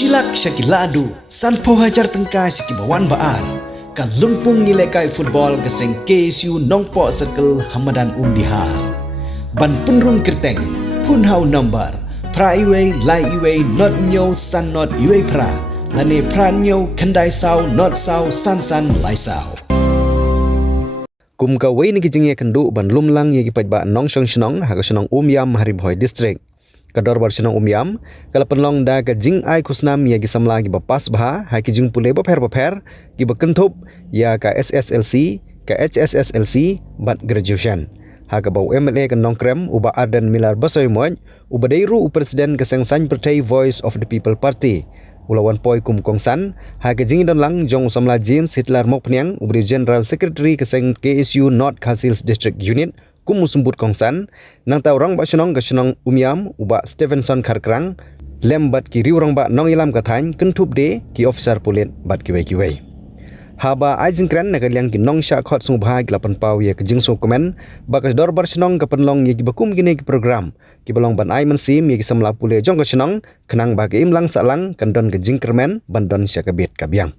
Shilak Shakiladu, Sanpo Hajar Tengkai Sikibawan Baar, Kan Lumpung Nilekai Football Keseng KSU Nongpo Circle Hamadan Dihar. Ban Penrung Kerteng, Punhau Number, Pra Iwe, Lai Iwe, Not Nyo, San Not Iwe Pra, Lane Pra Nyo, Kendai Sao, Not Sao, San San, Lai Sao. Kum kawai ni kijingnya kendu ban lumlang yagi pajba nong shong shnong haga shnong Yam Haribhoi District. Kador bar shnong Yam kala penlong da ka jing ai kusnam yagi samla gi bapas bha ha kijing pule bapher gi bakentup ya ka SSLC ka HSSLC bat graduation. Ha ka bau MLA ka nong krem uba Arden Milar Basoy Moj uba dairu presiden ka sengsan partai Voice of the People Party. Ulawan poi kum kongsan ha ke jing don lang jong samla James Hitler Mok Pniang ubri General Secretary keseng KSU North Khasils District Unit kum musumbut kongsan nang tau rang ba shnong ka shnong Yam uba Stevenson Kharkrang lembat ki riu rang ba nong ilam ka thain kentup de ki officer pulit bat ki wei haba ajing kran nagaliang ki nong sha khot sung bha ki lapan pau ye ki jing so komen bakas dor bar shnong ka penlong ye ki bakum gine ki program ki balong ban ai man sim ye ki samla pule jong ka shnong khnang ba ki imlang salang kandon ke jing kermen bandon sya ka bet ka biang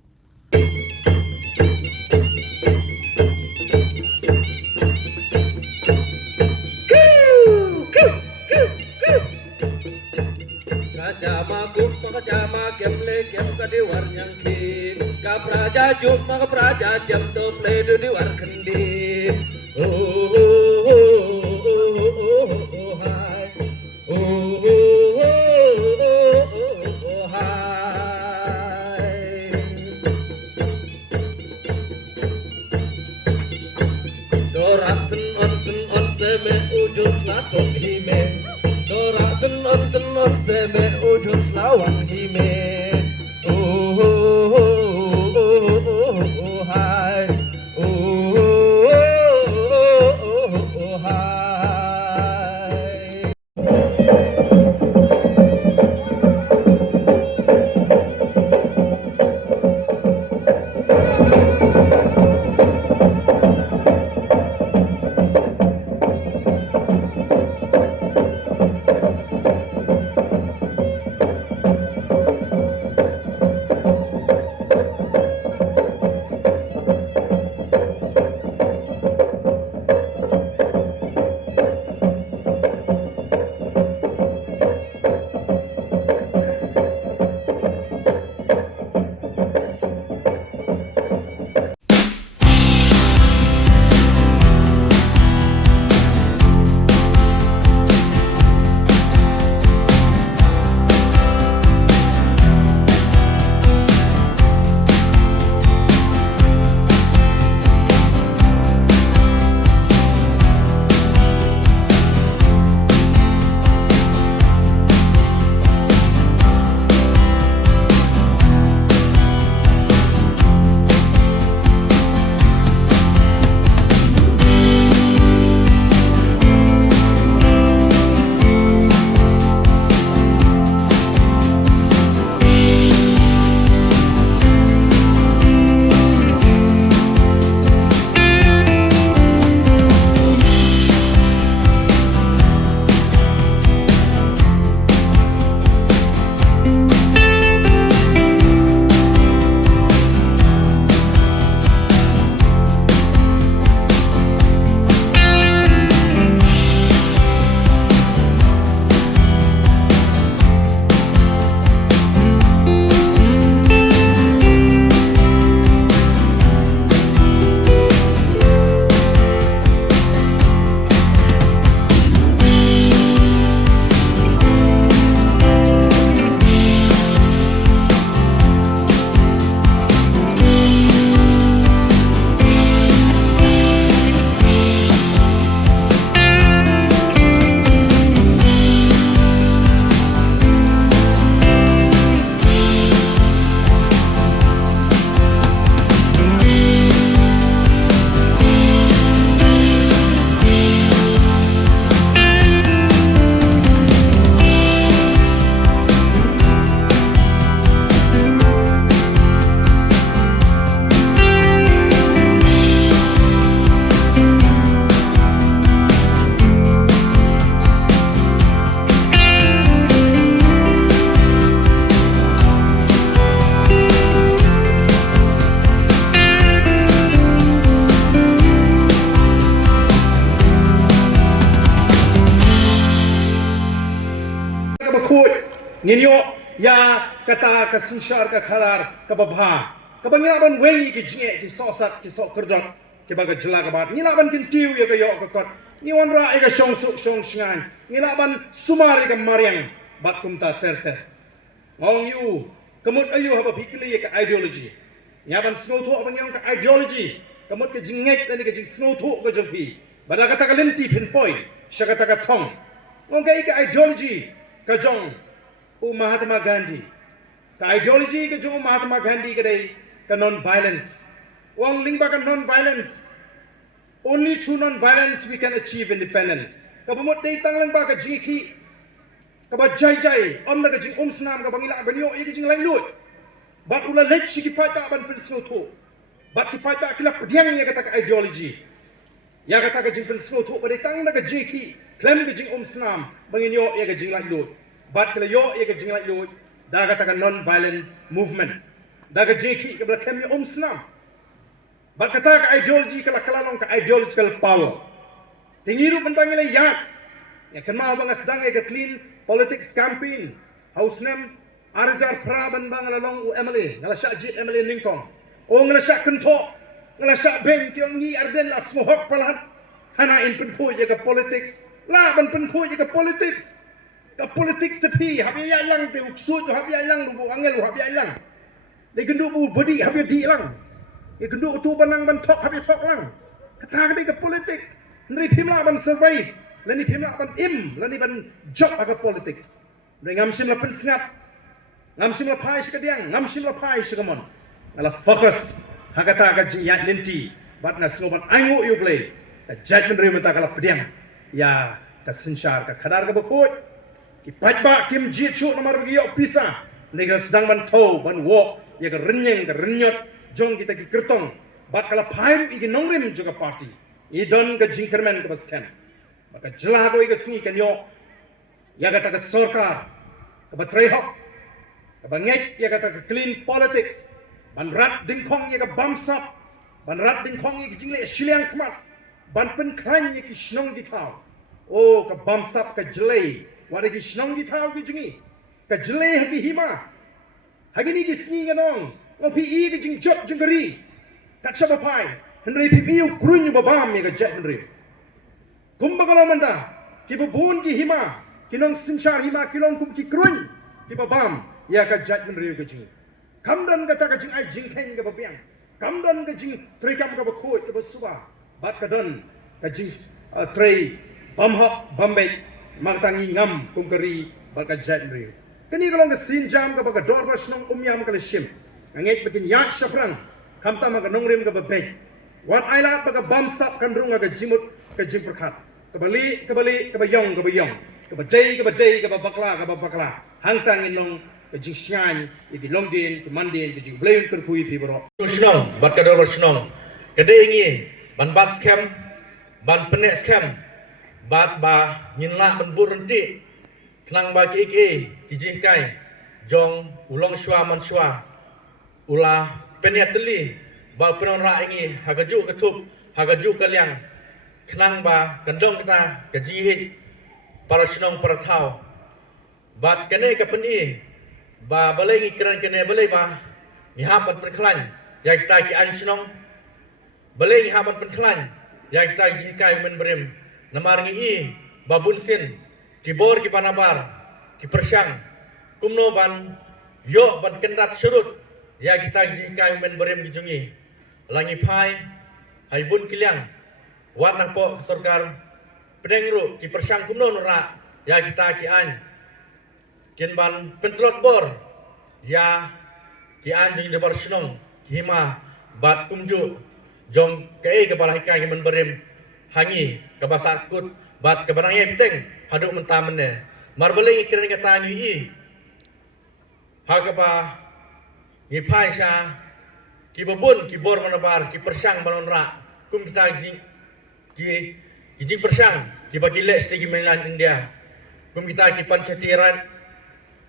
Praja juk maka praja jam to play do di war kendi Dorasen on seme ujut latok hime Dorasen on seme ujut lawan hime ka bakut nginyo ya kata ka sinshar ka kharar ka babha ka bangilaban wengi ki jinge ki sosat ki sok kerdot ki baga jela ka bat ngilaban kin tiu ya ka yo ka kot ni wan ra ga shong su shong shngan ngilaban sumari ka mariang bat kumta terte ngong yu kamut ayu haba phikli ka ideology ya ban snow tho ban yong ka ideology kamut ka jingek tani ka jing snow tho ka jompi bada kata ka lenti pin poi shakata ka thong ngong ka ideology ka jong Mahatma Gandhi ka ideology ka jong Mahatma Gandhi ka dai ka non violence wang lingba ka non violence only through non violence we can achieve independence ka bumot dai tang lang ba ka jiki ka ba jai jai om na ka jing snam ka bangila banyo i ka jing lai lut ba kula lech ki pata ban pil sno tho ba ki pata kila pdiang ya ka ideology ya ka jing pil sno tho ba dai tang na ka jiki klem ka jing snam banginyo ya ka jing lai lut but kala yo ye ka jinglai lo daga taka non violence movement daga jeki ka blakem yo snam but kata ka ideology kala long ka ideological power tingiru bentangile ya kan ma bang sedang ka clean politics campaign house name arjar praban bang long MLA ngala sya jit MLA ningkong o ngala sya kento ngala sya ben kyong ni arden la smohok palat hana in pen ko ye ka politics la ban pen ko ye ka politics ka politics tepi habi ya lang te uksud habi ya lang bu angel habi ya lang de gendu bu bodi habi di lang ye gendu tu banang ban tok habi tok lang kata ka politics nri phimla ban survive lani phimla ban im lani ban job ka politics de ngam sim la pen snap ngam sim la phai shi ka diang ngam sim la phai shi ka mon ala focus hakata ka ji ya lenti bat na sno ban aingo you play ka judgment re mata kala pediam ya ka sinshar ka khadar ka bakut ki pajba kim ji chu nomor gi yo pisa nega sedang ban tho ban wo ya ka renyeng ka renyot jong kita ki kertong bat kala phai i nongrim juga party i don ka jingkermen ka baskan maka jelah ko i sni kan yo ya kata ka sorkar ka batrai hok ka bangek ya kata ka clean politics ban rat dingkong ya ka bamsap ban rat dingkong ya ki jingle shiliang kmat ban pen khan ya ki shnong ki thau o ka bamsap ka jelai wada ki shnong ki thau ki jingi ka jelai ha ki hima hagini ki sni nganong o pi i ki jing job jingari ka chaba pai henry pi pi krun yu babam ya ka jet henry kumbagala manda ki bubun ki hima kinong sinchar hima kinong kum ki krun ki babam ya ka jet henry ka jingi kamdan ka ta ka jing ai jing khen ka babiang kamdan ka jing trekam ka bakhoi ka basuba bat ka don ka jing trei bamhok bambei magtangi ngam kumkari baka jatri kani kalong ka sinjam ka baka dor basnong umyam ka lishim ngait bikin yak shaprang kamta maga nongrim ka babek wat aila baka bamsap kan runga ka jimut ka jimperkhat ka bali ka bayong ka bajai ka bakla hangtang inong ka jingsyan iki longdin ki mandin ki jingblem per pui pi bro Snong bat ka dor basnong kade ingi ban bat scam ban penek scam bat ba nyinla benbur renti kenang ba ki kijingkai jong ulong shwa man shwa ula peniat teli ba penon ra ingi hagaju ketup hagaju kaliang kenang ba kendong kita kajihi para snong para thau bat kene ka peni ba balai ngi kran kene balai ba ni hapan perklan ya kita ki an snong balai ngi hapan perklan ya kita jingkai men berem namar ngi babun sin kibor ki panabar ki persyang kumno ban yo ban kendat surut ya kita jingkai men berem gijungi langi pai hai bun kiliang wat nang po sorkar pedengru ki persyang kumno nora ya kita ki an kin ban pentrot bor ya ki an jing debar snong hima bat kumju jong kei kepala hikai ki men berem hangi ke basakut bat ke barang yenteng haduk mentamene marbeling ikiran kata ngi hagapa ngi paisha ki babun ki bor manabar ki persyang manonra kum kita ki jing persyang ki bagile stegi mainland India kum kita ki panchatiran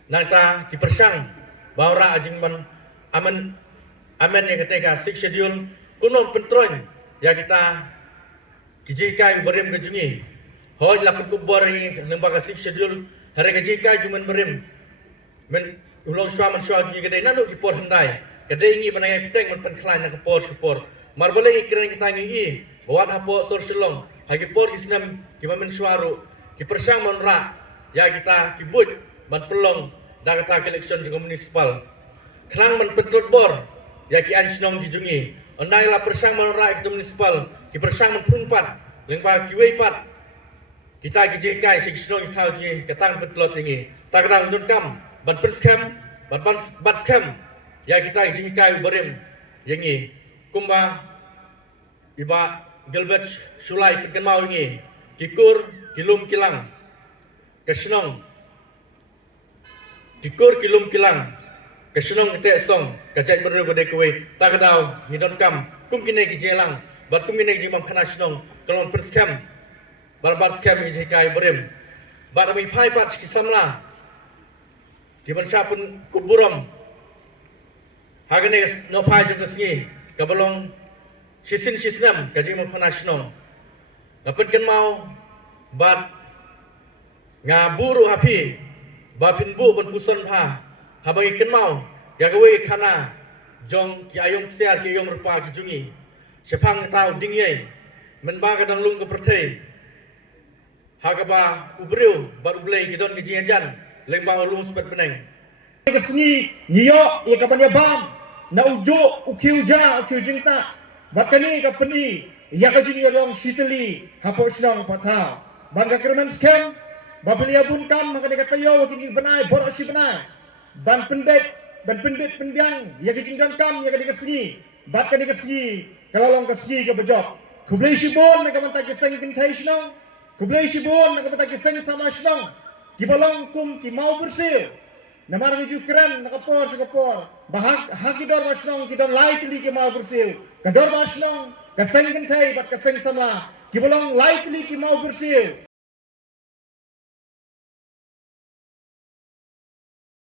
nata ki persyang baura ajing man amen yang ketika 6 schedule kuno pentron ya kita kijikai berem kejungi hoj la kubor ni lembaga 6 schedule hari gaji kai jumen berim men ulong shwa man shwa ji kedai nanu ki por hendai kedai ngi banai teng man pen klan nak por mar boleh ikran kita ngi bawat hapo sor silong hagi por isnam ki man shwaru ki persang man ra ya kita ki but man pelong da kata election juga municipal klang man petrot bor ya ki an snong ki jungi ondai la persang man ra ki municipal ki persang man prungpat lengba ki weipat kita ki jekai sing snong ki thau ji katang petrot ini tak kadang dun kam ban perskem ban skem ya kita ki jekai berim yangi kumba iba Gilbert Sulai pengemau ini kikur kilum kilang kesenong kikur kilum kilang kesenong ketek song kajai beru gede kuwe tak kadau ni don kam kum kine ki jelang bat kum kine ki mam khana senong kolon perskem bar skem ki kai berim bat mi phai pat ki samla ki ban sapun kuburom hagane no phai jung kesni kabalong sisin sisnam kaji mo panasno dapat kan mau bat ngaburu hapi bapin bu ban puson pha habai kan mau ya gawe khana jong ki ayong sear ki yong rupa ki jungi sepang tau dingyai men ba kadang lung ke perthei hagaba ubreu bar ublei ki don ki jian lembang lung sepet beneng Kesini nyiok ia kapan dia bam na ujo ukiu jingta bakani kapani ya kajini orang shitali hapo snong patha ban ka kerman scam babelia bun kam maka dia kata yo kini benai borok si benai ban pendet penbiang ya kajing dan kam ya kadi kesini bat kani kesini kalalong kesini ke bejok kublai si bon maka manta keseng kintai snong kublai si bon maka manta keseng sama snong kibalong kum ki mau bersih namar ni jukran nakapor bahag hagidor masnong kidor lightly ki mau bersih kador masnong kaseng kintai bat kaseng sama kibalong lightly ki mau bersih